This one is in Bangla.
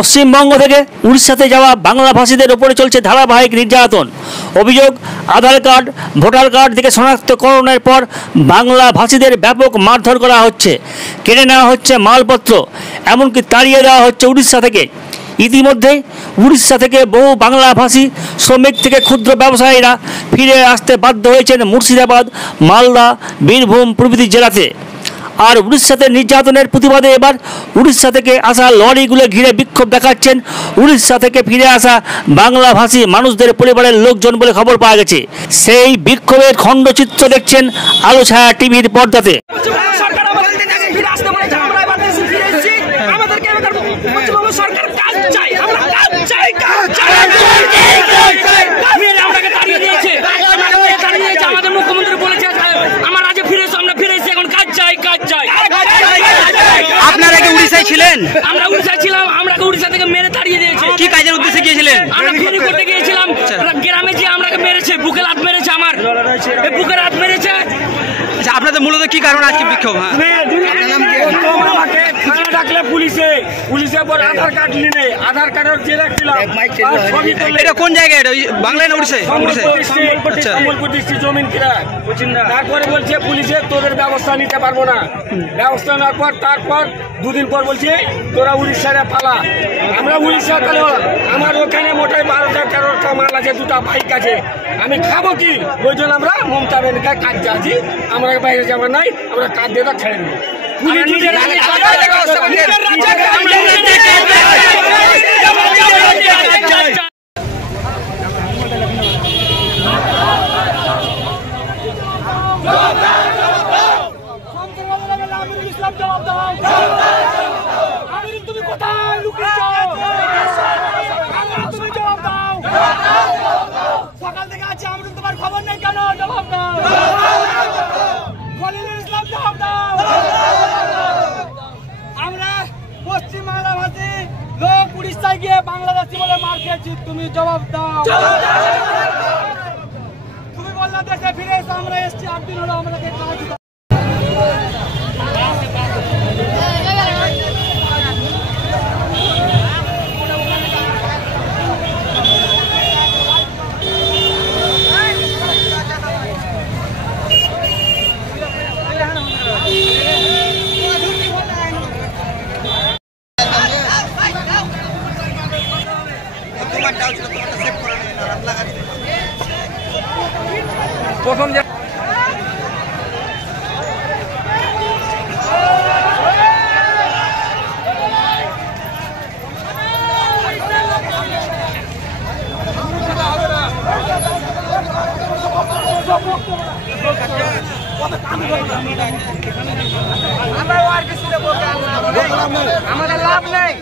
পশ্চিমবঙ্গ থেকে উড়িষ্যাতে যাওয়া বাংলাভাষীদের ওপরে চলছে ধারাবাহিক নির্যাতন। অভিযোগ, আধার কার্ড, ভোটার কার্ড থেকে শনাক্তকরণের পর বাংলাভাষীদের ব্যাপক মারধর করা হচ্ছে, কেড়ে নেওয়া হচ্ছে মালপত্র, এমনকি তাড়িয়ে দেওয়া হচ্ছে উড়িষ্যা থেকে। ইতিমধ্যে উড়িষ্যা থেকে বহু বাংলাভাষী শ্রমিক থেকে ক্ষুদ্র ব্যবসায়ীরা ফিরে আসতে বাধ্য হয়েছেন মুর্শিদাবাদ, মালদা, বীরভূম প্রভৃতি জেলাতে। আর উড়িষ্যাতে নির্যাতনের প্রতিবাদে এবার উড়িষ্যা থেকে আসা লরিগুলো ঘিরে বিক্ষোভ দেখাচ্ছেন উড়িষ্যা থেকে ফিরে আসা বাংলাভাষী মানুষদের পরিবারের লোকজন বলে খবর পাওয়া গেছে। সেই বিক্ষোভের খণ্ডচিত্র দেখছেন আলো ছায়া টিভির পর্দাতে। আপনারা কি উড়িষ্যায় ছিলেন? আমরা উড়িষ্যা ছিলাম, আমরা উড়িষ্যা থেকে মেরে তাড়িয়ে দিয়েছে। কি কাজের উদ্দেশ্যে গিয়েছিলেন? আমরা ফেরি করতে গিয়েছিলাম, গ্রামে যে আমরাকে মেরেছে, বুকে লাত মেরেছে, আমার এই বুকে লাত মেরেছে। আচ্ছা, আপনাদের মূলত কি কারণ আজকে বিক্ষোভ? আধার কার্ডের জেরক্স দিলাম। এটা কোন জায়গায়? বাংলায় না উড়িষ্যায়? সম্বলপুর ডিস্ট্রিক্ট জমিন কিরা। তারপরে বলছে পুলিশে তোদের ব্যবস্থা নিতে পারবো না। ব্যবস্থা নেওয়ার পর তারপর দুদিন পর বলছে তোরা উড়িষ্যারে পালা। আমরা উড়িষ্যা তাহলে আমার ওখানে মোটাই 12টা 13টা মাল আছে, 2টা বাইক আছে, আমি খাবো কি? ওই জন্য আমরা মমতা ব্যানার্জির কাজ যাচ্ছি। আমরা বাইরে যাওয়া নাই, আমরা কাজ দিয়ে ছেড়ে দেবো। তুমি কোথায় লুকিয়েছো? তুমি জবাব দাও। সকাল থেকে আছি, আমি তোমার খবর নেই কেন? জবাব দাও। খলিলুল ইসলাম জবাব দাও। আমরা পশ্চিম বাংলাভাষী লোক উড়িষ্যায় গিয়ে বাংলাদেশি বলে মার খেয়েছি, তুমি জবাব দাও। তুমি বললে দেশে ফিরে এসে আমরা এসছি, 8 দিন হলো আমাদেরকে কাজ। প্রথম আমাদের লাভ নেই।